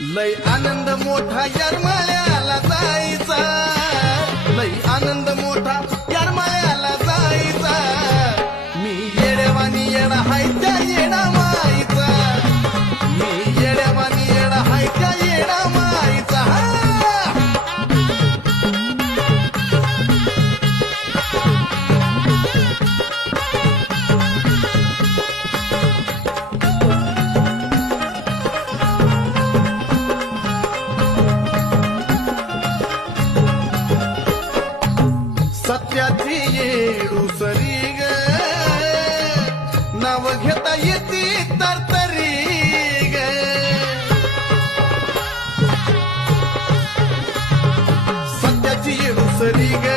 लय आनंद मोठा येरमाळ्याला जायचा, लय आनंद मोठा येरमाळ्याला जायचा. मी येड्यावानी येडा हाय त्या येडा माईचा, मी येड्यावानी येडा हाय त्या येडा माईचा. सत्याची येडूसरी ग, नाव घेता येते तरतरी ग. सत्याची येडूसरी ग,